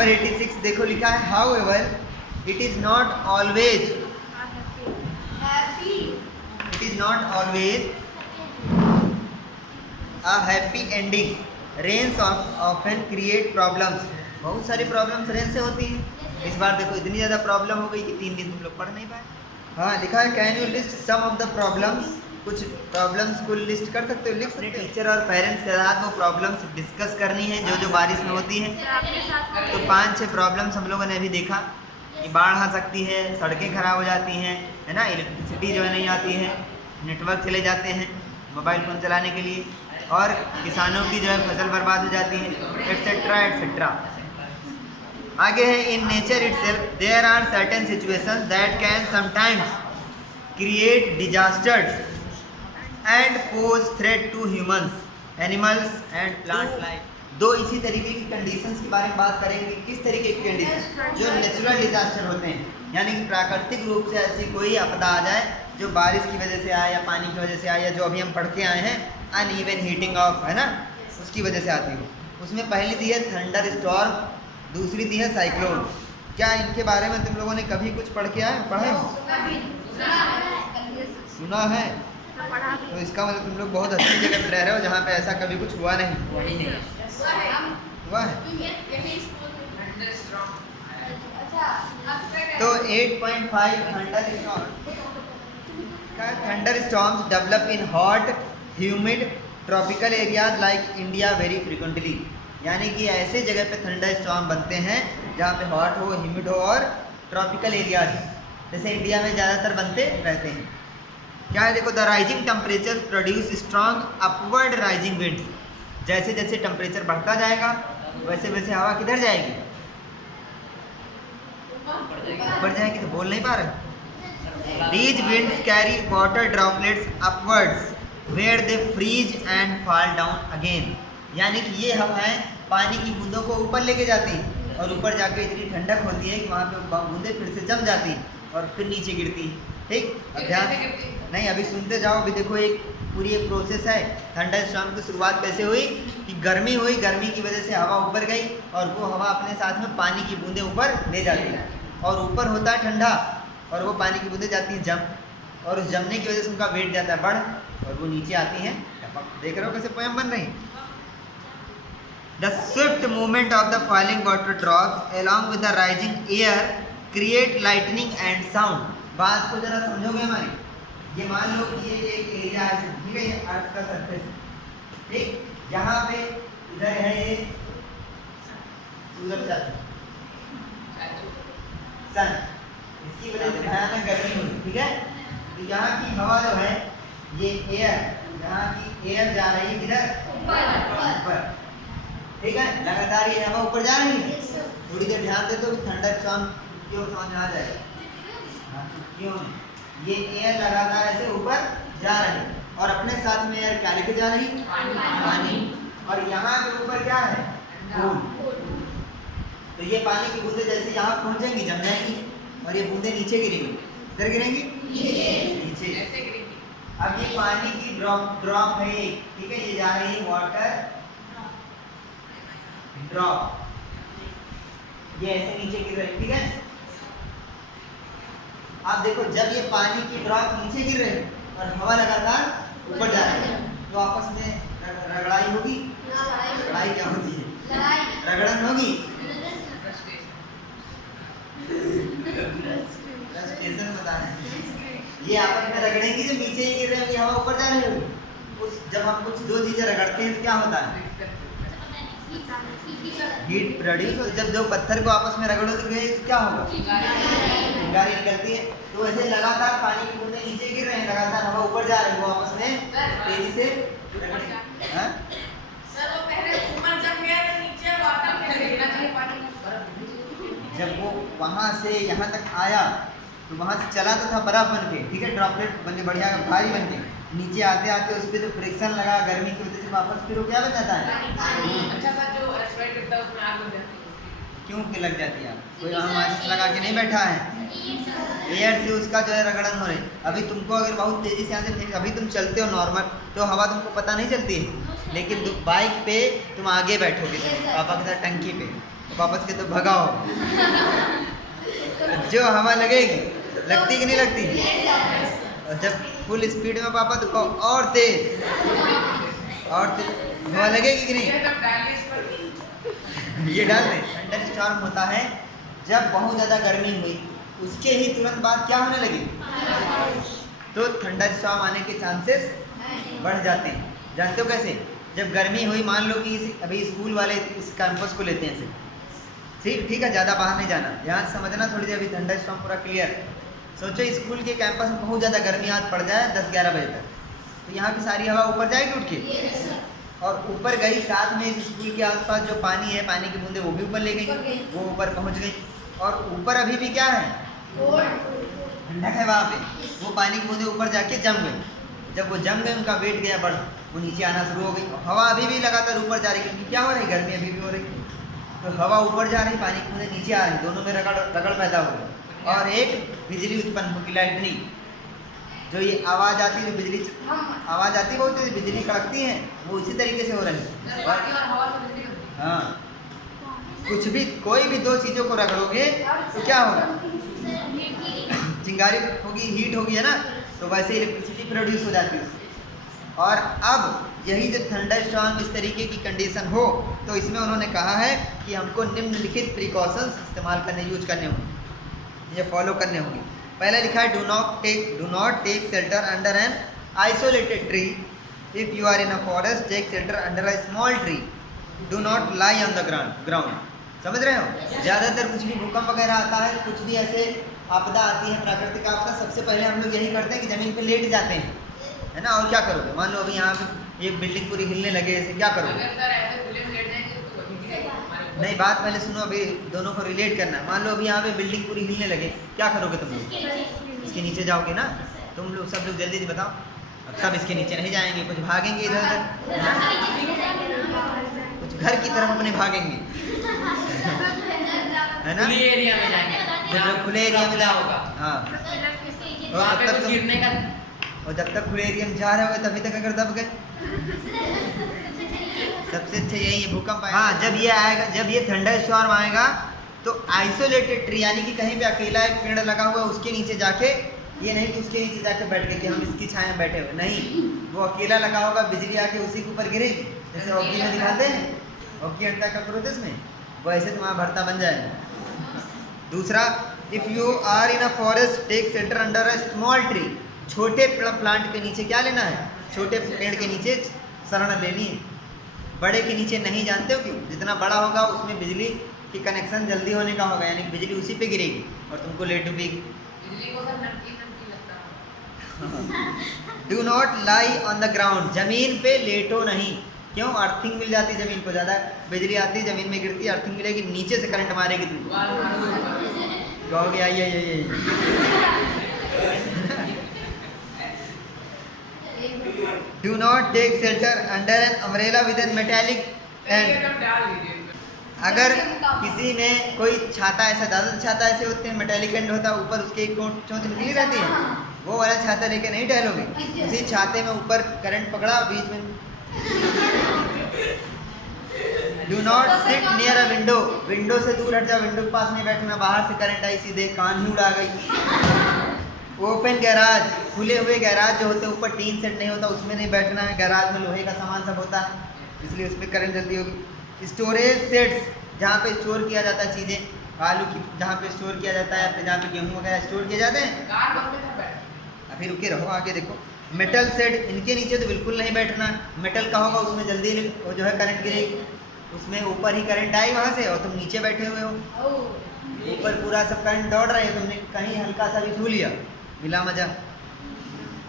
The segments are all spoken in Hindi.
नंबर 86 देखो लिखा है however it is not always a happy ending. Rains often create problems. बहुत सारी प्रॉब्लम्स रेन से होती हैं। इस बार देखो इतनी ज़्यादा प्रॉब्लम हो गई कि 3 दिन तुम लोग पढ़ नहीं पाए। हाँ लिखा है can you list some of the problems. कुछ प्रॉब्लम्स को लिस्ट कर सकते हो, लिख सकते हो। टीचर और पेरेंट्स के साथ वो प्रॉब्लम्स डिस्कस करनी है जो जो बारिश में होती है। तो 5-6 प्रॉब्लम्स हम लोगों ने अभी देखा कि बाढ़ आ सकती है, सड़कें खराब हो जाती हैं, है ना, इलेक्ट्रिसिटी जो है नहीं आती है, नेटवर्क चले जाते हैं मोबाइल फ़ोन चलाने के लिए, और किसानों की जो है फसल बर्बाद हो जाती है, एट्सेट्रा एट्सेट्रा। आगे है in nature itself there are certain situations that can sometimes create disasters and pose threat to humans, animals and plant life. दो इसी तरीके की कंडीशंस के बारे में बात करेंगे। किस तरीके की कंडीशन? जो नेचुरल डिजास्टर होते हैं, यानी कि प्राकृतिक रूप से ऐसी कोई आपदा आ जाए जो बारिश की वजह से आए या पानी की वजह से आए, या जो अभी हम पढ़ के आए हैं अनइवन हीटिंग ऑफ, है ना, उसकी वजह से आती हो। उसमें पहली दी है थंडर स्टॉर्म, दूसरी दी है साइक्लोन। क्या इनके बारे में तुम लोगों ने कभी कुछ पढ़ के आए, पढ़े हो, सुना है? तो इसका मतलब तुम लोग बहुत अच्छी जगह पर रह रहे हो जहाँ पे ऐसा कभी कुछ हुआ नहीं। हुआ है? तो 8.5 thunder storms develop in hot humid tropical areas like India very frequently. यानी कि ऐसे जगह पे थंडर स्टॉर्म बनते हैं जहाँ पे हॉट हो, ह्यूमिड हो और ट्रॉपिकल एरियाज, जैसे इंडिया में ज़्यादातर बनते रहते हैं। क्या है देखो, the rising temperature produce strong upward rising winds. जैसे जैसे टेम्परेचर बढ़ता जाएगा वैसे वैसे हवा किधर जाएगी? ऊपर जाएगी। तो बोल नहीं पा रहे। These winds carry water droplets upwards where they freeze and fall down again। यानी कि ये हवाएं पानी की बूंदों को ऊपर लेके जाती हैं और ऊपर जाकर इतनी ठंडक होती है कि वहाँ पे बूंदें फिर से जम जाती हैं और फिर नीचे गिरती हैं। ठीक, अब ध्यान नहीं, अभी सुनते जाओ। अभी देखो एक पूरी एक प्रोसेस है। थंडर स्टॉर्म की शुरुआत कैसे हुई कि गर्मी हुई, गर्मी की वजह से हवा ऊपर गई और वो हवा अपने साथ में पानी की बूंदें ऊपर ले जाती है, और ऊपर होता है ठंडा और वो पानी की बूंदें जाती हैं जम, और उस जमने की वजह से उनका वेट जाता है बढ़, और वो नीचे आती हैं टपक। देख रहे हो कैसे पोएम बन रही है। The Swift movement of the falling water drops along with the rising air create lightning and sound। बात को जरा समझोगे हमारी। ये मान लो कि ये एक एरिया है, ठीक है, ये अर्थ का सरफेस, ठीक, यहाँ पे इधर है ये सूरज सन, इसकी वजह से भयानक गर्मी हुई, ठीक है। तो यहाँ की हवा जो है ये एयर, यहाँ की एयर जा रही है इधर ऊपर, ठीक है, लगातार ये हवा ऊपर जा रही है। थोड़ी देर ध्यान दे तो थंडर स्टॉर्म क्यों समझ आ जाएगा। क्यों? ये एयर लगातार ऐसे ऊपर जा रही है और अपने साथ में एयर क्या लेके जा रही? पानी। और यहाँ पे ऊपर क्या है? बूंद। तो ये पानी की बूंदें जैसे यहाँ पहुँचेंगी जम जाएंगी और ये बूंदें नीचे गिरेंगी। किधर गिरेंगी? नीचे। अब ये पानी की ड्रॉप है, ठीक है, ये जा रही है वाटर ड्रॉप, ये ऐसे नीचे गिर रही है, ठीक है। आप देखो जब ये पानी की ड्रॉप नीचे गिर रही है और हवा लगातार ऊपर जा रही है तो आपस में रगड़ाई होगी। रगड़ाई क्या होती है? रगड़न होगी। ये आपस में रगड़ेंगी, जो नीचे ही गिर रहे हैं हवा ऊपर जा रही होगी। उस जब हम कुछ दो चीजें रगड़ते हैं तो क्या होता है? Heat produce. जब दो पत्थर को आपस में रगड़ोगे तो क्या होगा? चिंगारी निकलती है। तो ऐसे लगातार पानी की बूंदें नीचे गिर रहे हैं, लगातार हवा ऊपर जा रही है, वो आपस में तेजी से जब वो वहाँ से यहाँ तक आया तो वहाँ से चला तो था बर्फ बन के, ठीक है, ड्रॉपलेट बन के बढ़िया भारी बन के, नीचे आते आते उस पर तो फ्रिक्शन लगा गर्मी की वजह से वापस फिर वो क्या बन जाता है? अच्छा सा जो रेस्टोरेंट करता है उसमें आग लग जाती है। क्यों कि लग जाती है? कोई वहाँ माचिस लगा के नहीं बैठा है, एयर से उसका जो है रगड़न हो रही। अभी तुमको अगर बहुत तेज़ी से आते फिर अभी तुम चलते हो नॉर्मल तो हवा तुमको पता नहीं चलती है, लेकिन बाइक पे तुम आगे बैठोगे पापा के साथ टंकी पे, वापस के तो भगाओ। जो हवा लगेगी, लगती कि नहीं लगती? और जब फुल स्पीड में पापा तो और तेज हवा लगेगी कि नहीं? ये डाल दें। थंडर स्टॉर्म होता है जब बहुत ज़्यादा गर्मी हुई, उसके ही तुरंत बाद क्या होने लगी? तो थंडर स्टॉर्म आने के चांसेस बढ़ जाते हैं। जानते हो कैसे? जब गर्मी हुई, मान लो कि अभी स्कूल वाले इस कैंपस को लेते हैं ठीक है, ज़्यादा बाहर नहीं जाना, यहाँ समझना थोड़ी देर। अभी थंडर स्टॉर्म पूरा क्लियर। सोचो स्कूल के कैंपस में बहुत ज़्यादा गर्मी आज पड़ जाए 10-11 बजे तक, तो यहाँ की सारी हवा ऊपर जाएगी उठ के, और ऊपर गई, साथ में इस स्कूल के आसपास जो पानी है, पानी की बूंदे वो भी ऊपर ले गई, वो ऊपर पहुँच गई, और ऊपर अभी भी क्या है? ठंडक है वहाँ पे। वो पानी की बूंदे ऊपर जाके जम गई। जब वो जम गए, उनका वेट गया बढ़, वो नीचे आना शुरू हो गई। हवा अभी भी लगातार ऊपर जा रही, क्योंकि क्या हो रही है? गर्मी अभी भी हो रही। तो हवा ऊपर जा रही, पानी की बूंदे नीचे आ रही, दोनों में रगड़ पैदा हो गई, और एक बिजली उत्पन्न होगी, लाइटनिंग। जो ये आवाज़ आती है, बिजली आवाज़ आती है, बहुत बिजली कड़कती है, वो इसी तरीके से हो रही है। हाँ, कुछ भी, कोई भी दो चीज़ों को रगड़ोगे तो क्या होगा? चिंगारी होगी, हीट होगी, है ना? तो वैसे इलेक्ट्रिसिटी प्रोड्यूस हो जाती है। और अब यही जो थंडर स्टॉर्म इस तरीके की कंडीशन हो, तो इसमें उन्होंने कहा है कि हमको निम्नलिखित प्रिकॉशंस इस्तेमाल करने, यूज करने होंगे, ये फॉलो करने होंगे। पहला लिखा है do not take shelter under an isolated tree. If you are in a forest, take shelter under a small tree. Do not lie on the ground. समझ रहे हो? ज़्यादातर कुछ भी भूकंप वगैरह आता है, कुछ भी ऐसे आपदा आती है, प्राकृतिक आपदा, सबसे पहले हम लोग यही करते हैं कि ज़मीन पे लेट जाते हैं, है ना? और क्या करोगे? मान लो अभी यहाँ पे ये बिल्डिंग पूरी हिलने लगे, ऐसे क्या करोगे? नहीं, बात पहले सुनो, अभी दोनों को रिलेट करना है। मान लो अभी यहाँ पे बिल्डिंग पूरी हिलने लगे, क्या करोगे तुम लोग? इसके नीचे जाओगे ना? तुम लोग सब लोग जल्दी बताओ। अब सब इसके नीचे नहीं जाएंगे, कुछ भागेंगे इधर उधर, कुछ घर की तरफ अपने भागेंगे, है ना? खुले एरिया में जाएंगे, खुले एरिया में जाओगे। हाँ, और जब तक खुले एरिया में जा रहे हो तभी तक अगर दब गए, सबसे अच्छा यही है भूकंप आएगा। हाँ, जब ये आएगा, जब ये थंडर स्टॉर्म आएगा, तो आइसोलेटेड ट्री, यानी कि कहीं पे अकेला एक पेड़ लगा हुआ है, उसके नीचे जाके, ये नहीं कि उसके नीचे जाके बैठ गए कि हम इसकी छाया में बैठे हुए, नहीं, वो अकेला लगा होगा, बिजली आके उसी के ऊपर गिरेगी, जैसे हॉकी में दिखाते हैं, हॉकी अंडा का क्रोधस में, वैसे तुम्हारा भरता बन जाएगा। दूसरा, if you are in a forest, take shelter under a small tree. छोटे प्लांट के नीचे क्या लेना है? छोटे पेड़ के नीचे शरण लेनी है, बड़े के नीचे नहीं। जानते हो क्यों? जितना बड़ा होगा उसमें बिजली की कनेक्शन जल्दी होने का होगा, यानी बिजली उसी पे गिरेगी और तुमको लेट डूबेगी। Do not lie on the ground. जमीन पे लेटो नहीं। क्यों? अर्थिंग मिल जाती है जमीन को, ज़्यादा बिजली आती है, जमीन में गिरती है, अर्थिंग मिलेगी, नीचे से करंट मारेगी तुमको, कहोगे आइए। Do not take shelter under an umbrella with an metallic end. अगर किसी में कोई छाता, ऐसा ज़्यादा छाता ऐसे होते हैं, मेटेलिक एंड होता है, ऊपर उसके एक चोंच निकली रहती है, वो वाला छाता लेके नहीं टहलोगे। उसी छाते में ऊपर करंट पकड़ा, बीच में। Do not sit near a window. Window से दूर हट जाओ, विंडो के पास नहीं बैठना, बाहर से करंट आई सीधे कान ही उड़ा गई। ओपन गैराज, खुले हुए गैराज जो होते हैं, ऊपर टीन सेट नहीं होता, उसमें नहीं बैठना है। गैराज में लोहे का सामान सब होता है, इसलिए उसमें करंट जल्दी होगी। स्टोरेज सेट्स, जहाँ पे स्टोर किया जाता है चीज़ें, आलू की जहाँ पे स्टोर किया जाता है, या फिर जहाँ पे गेहूँ वगैरह स्टोर किए जाते हैं। अभी रुके रहो, आगे देखो। मेटल सेट, इनके नीचे तो बिल्कुल नहीं बैठना। मेटल का होगा उसमें जल्दी वो जो है करंट गिरेगी, उसमें ऊपर ही करंट आई वहाँ से, और तुम नीचे बैठे हुए हो, ऊपर पूरा सब करंट दौड़ रहा है, तुमने कहीं हल्का सा भी छू लिया, मिला मजा।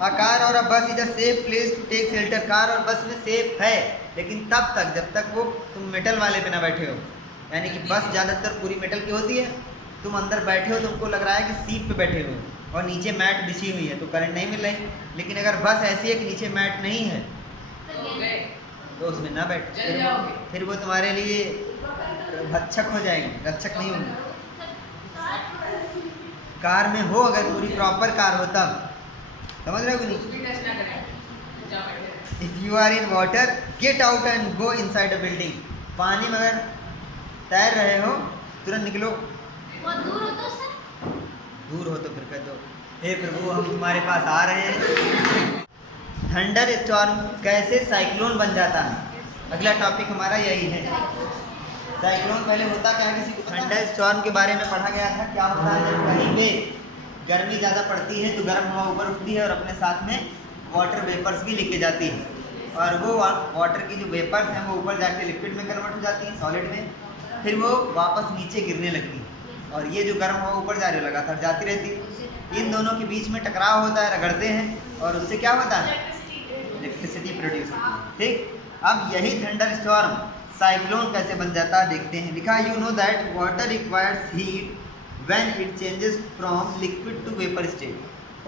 A car और a bus is a safe place to take shelter। Car और बस में सेफ है, लेकिन तब तक जब तक वो तुम मेटल वाले पे ना बैठे हो, यानी कि बस ज़्यादातर पूरी मेटल की होती है, तुम अंदर बैठे हो, तुमको लग रहा है कि सीट पे बैठे हो और नीचे मैट बिछी हुई है, तो करंट नहीं मिल रही। लेकिन अगर बस ऐसी है कि नीचे मैट नहीं है, तो उसमें ना बैठ, फिर वो तुम्हारे लिए भक्षक हो जाएंगे, रक्षक नहीं होंगे। कार में हो, अगर पूरी प्रॉपर कार हो तब, समझ रहे हो कि नहीं? If you are in water, get out and go inside a building. पानी में अगर तैर रहे हो तुरंत निकलो। बहुत दूर हो तो सर? दूर हो तो फिर कह दो हे प्रभु हम तुम्हारे पास आ रहे हैं। थंडर स्टॉर्म कैसे साइक्लोन बन जाता है, अगला टॉपिक हमारा यही है। साइक्लोन पहले होता क्या है किसी को? थंडर स्टॉर्म के बारे में पढ़ा गया था। क्या होता है जब कहीं पे गर्मी ज़्यादा पड़ती है तो गर्म हवा ऊपर उठती है और अपने साथ में वाटर वेपर्स भी लेके जाती है, और वो वाटर की जो वेपर्स हैं वो ऊपर जाके लिक्विड में कन्वर्ट हो जाती हैं, सॉलिड में, फिर वो वापस नीचे गिरने लगती है। और ये जो गर्म हवा ऊपर जा रही है लगातार जाती रहती है, इन दोनों के बीच में टकराव होता है, रगड़ते हैं और उससे क्या होता है? इलेक्ट्रिसिटी प्रोड्यूस होती है। ठीक, अब यही थंडर स्टॉर्म साइक्लोन कैसे बन जाता है देखते हैं। लिखा you know that water requires heat when it changes from liquid to vapour state.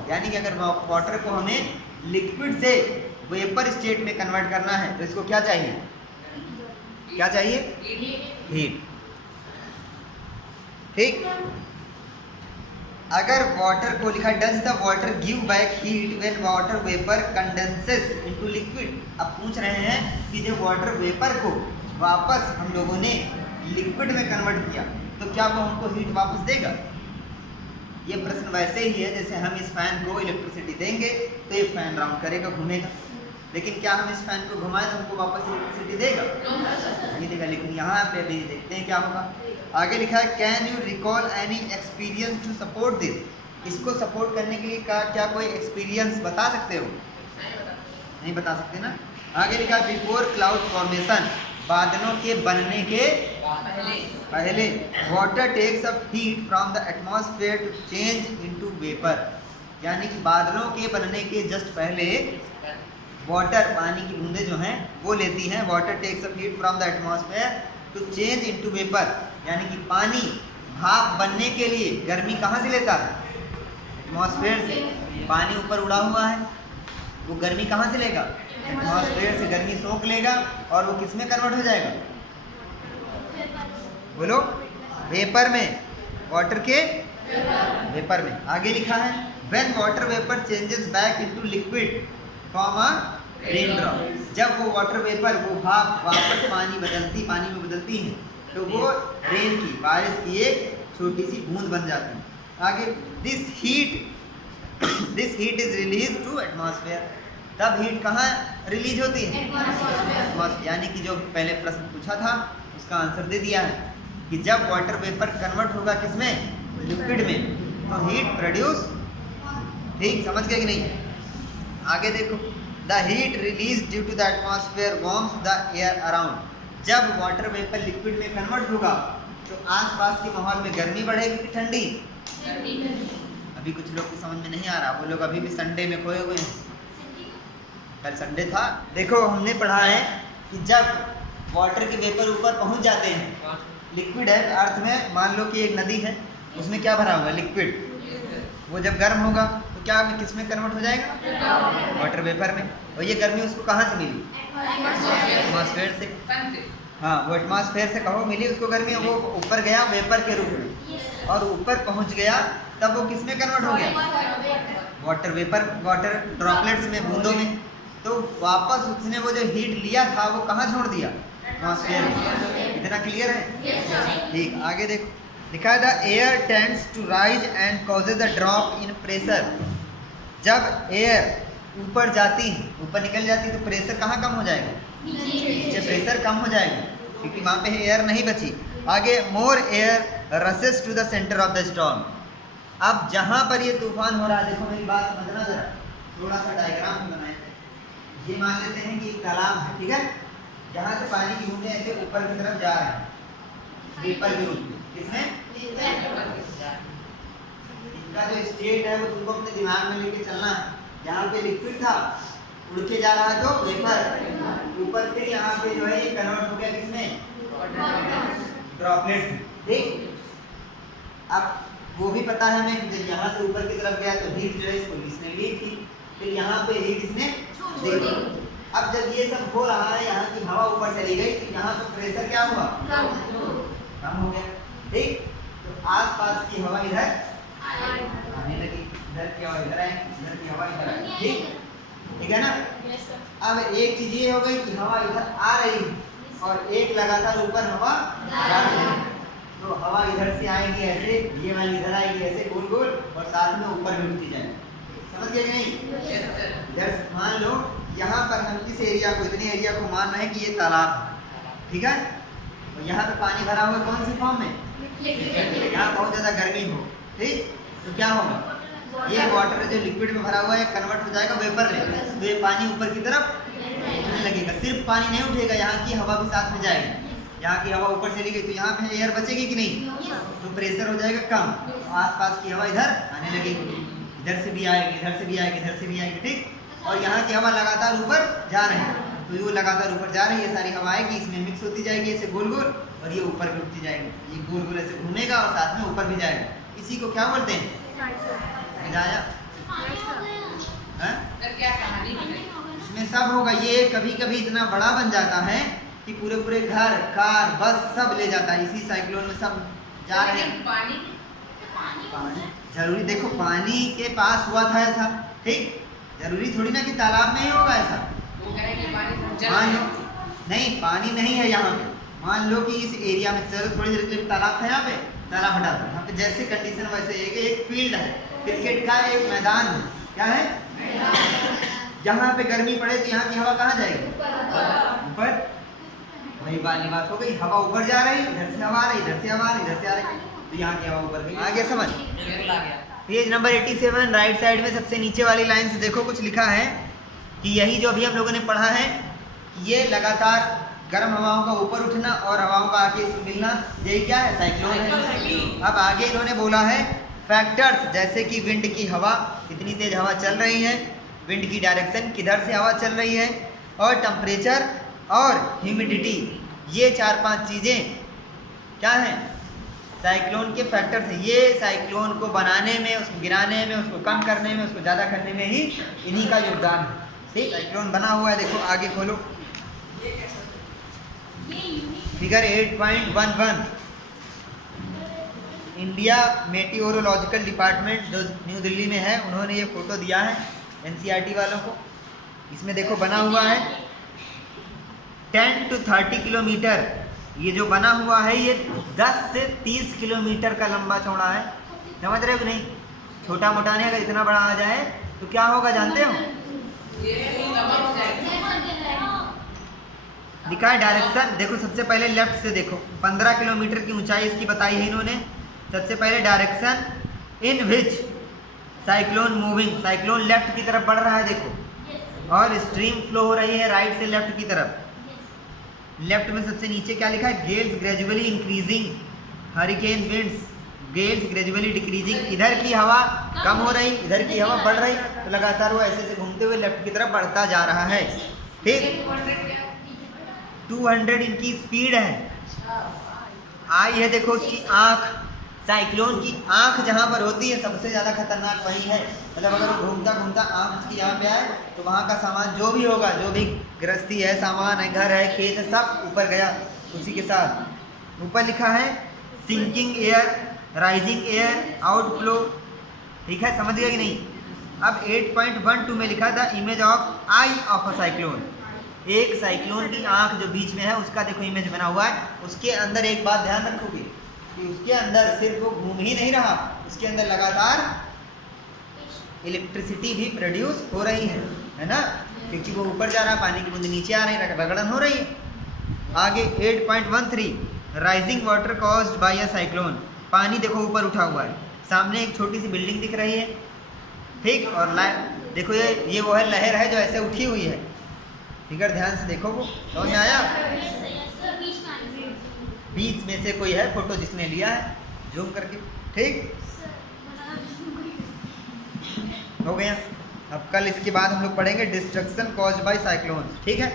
यानी कि अगर वाटर को हमें लिक्विड से वेपर स्टेट में कन्वर्ट करना है तो इसको क्या चाहिए? क्या चाहिए? हीट। ठीक, अगर वाटर को लिखा does the water give back heat when water vapour condenses into liquid. अब पूछ रहे हैं कि जब वाटर वेपर को वापस हम लोगों ने लिक्विड में कन्वर्ट किया तो क्या वो हमको हीट वापस देगा? ये प्रश्न वैसे ही है जैसे हम इस फैन को इलेक्ट्रिसिटी देंगे तो ये फैन राउंड करेगा, घूमेगा, लेकिन क्या हम इस फैन को घुमाएं तो हमको वापस इलेक्ट्रिसिटी देगा? नहीं देगा। लेकिन यहाँ पे अभी देखते हैं क्या होगा। आगे लिखा है can you recall any experience to support this. इसको सपोर्ट करने के लिए क्या कोई एक्सपीरियंस बता सकते हो? नहीं बता सकते ना। आगे लिखा है बिफोर क्लाउड फॉर्मेशन, बादलों के बनने के पहले water takes up heat from the atmosphere to change into vapour. यानी कि बादलों के बनने के जस्ट पहले वाटर, पानी की बूंदें जो हैं वो लेती हैं, water takes up heat from the atmosphere to change into vapour. यानी कि पानी भाप बनने के लिए गर्मी कहाँ से लेता है? एटमॉस्फेयर से। पानी ऊपर उड़ा हुआ है, वो गर्मी कहाँ से लेगा? एटमॉस्फेयर से गर्मी सोख लेगा और वो किस में कन्वर्ट हो जाएगा? बोलो, वेपर में, वाटर के वेपर में। आगे लिखा है when water vapour changes back into liquid from a rain drop. जब वो वाटर वेपर वो भाप वापस पानी में बदलती है तो वो रेन की, बारिश की एक छोटी सी बूंद बन जाती है। आगे this heat is release to atmosphere. तब हीट कहाँ रिलीज होती है? एटमॉस्फेयर। यानी कि जो पहले प्रश्न पूछा था उसका आंसर दे दिया है कि जब वाटर वेपर कन्वर्ट होगा किसमें? लिक्विड में, तो हीट प्रोड्यूस। ठीक, समझ गए कि नहीं? आगे देखो the heat release due to the atmosphere warms the air around. जब वाटर वेपर लिक्विड में कन्वर्ट होगा तो आसपास के माहौल में गर्मी बढ़ेगी कि ठंडी? अभी कुछ लोग की समझ में नहीं आ रहा, वो लोग अभी भी संडे में खोए हुए हैं। कल संडे था। देखो हमने पढ़ा है कि जब वाटर के वेपर ऊपर पहुंच जाते हैं, लिक्विड है अर्थ में, मान लो कि एक नदी है उसमें क्या भरा हुआ है? लिक्विड। वो जब गर्म होगा तो क्या किस में कन्वर्ट हो जाएगा? वाटर वेपर में। और ये गर्मी उसको कहाँ से मिली? एटमॉस्फेयर से। हाँ, वो एटमॉस्फेयर से कहो मिली उसको गर्मी, वो ऊपर गया वेपर के रूप में और ऊपर पहुंच गया, तब वो किस में कन्वर्ट हो गया? वाटर वेपर, वाटर ड्रॉपलेट्स में, बूंदों में। तो वापस उसने वो जो हीट लिया था वो कहाँ छोड़ दिया? एटमॉस्फेयर में। इतना क्लियर है? ठीक, आगे देखो लिखा है the air tends to rise and causes a drop in pressure. जब एयर ऊपर जाती है, ऊपर निकल जाती है तो प्रेशर कहाँ कम हो जाएगा? नीचे प्रेशर कम हो जाएगा क्योंकि वहाँ पे एयर नहीं बची। आगे more air rushes to the centre of the storm. अब जहाँ पर ये तूफान हो रहा है, देखो मेरी बात समझना जरा, थोड़ा सा डायग्राम बनाए। ये मान लेते हैं कि एक तालाब है, ठीक है, जहाँ से पानी की बूंदें ऐसे ऊपर की तरफ जा रहे हैं वेपर के रूप में। किसमें? इसका जो स्टेट है वो तुमको अपने दिमाग में लेके चलना है। यहाँ पे लिक्विड था, उड़ के जा रहा है तो वेपर, ऊपर फिर यहाँ पे जो है ये कन्वर्ट हो गया किसमें? ड्रॉपलेट। ठीक, अब वो भी पता है हमें जब यहाँ से ऊपर की तरफ गया तो हीट जो है इसको इसने ली थी, फिर यहाँ पे हीट इसने दे दी। अब जब ये सब हो रहा है, यहाँ की हवा ऊपर चली गई तो यहाँ पे प्रेशर क्या हुआ? कम हो गया। ठीक, तो आसपास की हवा इधर आने लगी, इधर की हवा इधर आई, इधर की हवा इधर आई। ठीक, ठीक है ना? अब एक चीज ये हो गई कि हवा इधर आ रही है और एक लगातार ऊपर हवा जा रही है। तो हवा इधर से आएगी ऐसे, ये वाली इधर आएगी ऐसे गोल गोल, और साथ में ऊपर भी उठती जाएगी। समझ गए कि नहीं? जैसे मान लो यहाँ पर हम इस एरिया को, इतने एरिया को मान रहे हैं कि ये तालाब है, ठीक है? और यहाँ पे पानी भरा हुआ है कौन सी फॉर्म में? यहाँ बहुत ज़्यादा गर्मी हो, ठीक? तो क्या होगा? ये वाटर जो लिक्विड में भरा हुआ है कन्वर्ट हो जाएगा वेपर में, तो ये पानी ऊपर की तरफ उठने लगेगा। सिर्फ पानी नहीं उठेगा, यहाँ की हवा भी साथ में जाएगी। यहाँ की हवा ऊपर चली गई तो यहाँ पे एयर बचेगी कि नहीं? तो प्रेशर हो जाएगा कम, आसपास की हवा इधर आने लगेगी, इधर से भी आएगी, इधर से भी आएगी, इधर से भी आएगी, ठीक? और यहाँ की हवा लगातार ऊपर जा रही है, तो ये लगातार ऊपर जा रही है, सारी हवा आएगी, इसमें मिक्स होती जाएगी ऐसे गोल गोल, और ये ऊपर भी उठती जाएगी। ये गोल गोल ऐसे घूमेगा और साथ में ऊपर भी जाएगा। इसी को क्या बोलते हैं? जाया। इसमें सब होगा। ये कभी कभी इतना बड़ा बन जाता है कि पूरे पूरे घर, कार, बस सब ले जाता है। इसी साइक्लोन में सब जा रहे हैं। पानी जरूरी, देखो पानी के पास हुआ था ऐसा, ठीक? जरूरी थोड़ी ना कि तालाब में ही होगा ऐसा। मान लो नहीं, पानी नहीं है यहाँ पे, मान लो कि इस एरिया में चलो थोड़ी देर के लिए तालाब था, यहाँ पे तालाब हटा दो, यहाँ पे जैसे कंडीशन वैसे एक फील्ड है, क्रिकेट का एक मैदान है, क्या है? जहाँ पे गर्मी पड़े तो यहाँ की हवा कहाँ जाएगी? ऊपर। वही वाली बात हो गई, हवा ऊपर जा रही, इधर से हवा आ रही, इधर से हवा आ रही, इधर से आ रही, तो यहाँ की हवा ऊपर गई। आगे समझ? पेज नंबर 87 राइट साइड में सबसे नीचे वाली लाइन से देखो, कुछ लिखा है कि यही जो अभी हम लोगों ने पढ़ा है, ये लगातार गर्म हवाओं का ऊपर उठना और हवाओं का आके मिलना, यही क्या है? साइक्लोन है। अब आगे इन्होंने बोला है फैक्टर्स, जैसे कि विंड की हवा, कितनी तेज हवा चल रही है, विंड की डायरेक्शन, किधर से हवा चल रही है, और टेम्परेचर और ह्यूमिडिटी, ये 4-5 चीज़ें क्या हैं? साइक्लोन के फैक्टर्स हैं। ये साइक्लोन को बनाने में, उसको गिराने में, उसको कम करने में, उसको ज़्यादा करने में ही इन्हीं का योगदान है। ठीक, साइक्लोन बना हुआ है, देखो आगे खोलो फिगर 8.11। इंडिया मेटीओरोलॉजिकल डिपार्टमेंट जो न्यू दिल्ली में है, उन्होंने ये फोटो दिया है एनसीईआरटी वालों को। इसमें देखो बना हुआ है 10 to 30 किलोमीटर, ये जो बना हुआ है ये 10 से 30 किलोमीटर का लंबा चौड़ा है। समझ रहे हो कि नहीं? छोटा मोटा नहीं, अगर इतना बड़ा आ जाए तो क्या होगा जानते हो? लिखा है डायरेक्शन, देखो सबसे पहले लेफ्ट से देखो, 15 किलोमीटर की ऊंचाई इसकी बताई है इन्होंने। सबसे पहले direction in which cyclone moving, cyclone left की तरफ बढ़ रहा है देखो, और स्ट्रीम फ्लो हो रही है राइट से लेफ्ट की तरफ। लेफ्ट में सबसे नीचे क्या लिखा है? Gales gradually increasing, hurricane winds, Gales gradually decreasing. इधर की हवा कम हो रही, इधर की हवा बढ़ रही, तो लगातार वो ऐसे ऐसे घूमते हुए लेफ्ट की तरफ बढ़ता जा रहा है। ठीक, 200 इनकी स्पीड है। आई है देखो उसकी आँख, साइक्लोन की आँख जहाँ पर होती है सबसे ज़्यादा खतरनाक वही है। मतलब अगर वो घूमता घूमता आँख उसकी यहाँ पे आए तो वहाँ का सामान जो भी होगा, जो भी गृहस्थी है, सामान है, घर है, खेत है, सब ऊपर गया उसी के साथ। ऊपर लिखा है sinking air, rising air, outflow. ठीक है, समझ गया कि नहीं? अब 8.12 में लिखा था image of I of a cyclone. एक साइक्लोन की आँख जो बीच में है उसका देखो इमेज बना हुआ है। उसके अंदर एक बात ध्यान रखोगे कि उसके अंदर सिर्फ वो घूम ही नहीं रहा, उसके अंदर लगातार इलेक्ट्रिसिटी भी प्रोड्यूस हो रही है ना? क्योंकि वो ऊपर जा रहा है, पानी की बूंद नीचे आ रही है, रगड़न हो रही है। आगे 8.13 rising water caused by a cyclone. पानी देखो ऊपर उठा हुआ है, सामने एक छोटी सी बिल्डिंग दिख रही है, ठीक, और देखो ये वो है लहर है जो ऐसे उठी हुई है। फिगर ध्यान से देखो, वो समझ में आया? बीच में से कोई है फोटो जिसने लिया है, जूम करके। ठीक हो गया। अब कल इसके बाद हम लोग पढ़ेंगे डिस्ट्रक्शन कॉज्ड बाय साइक्लोन। ठीक है।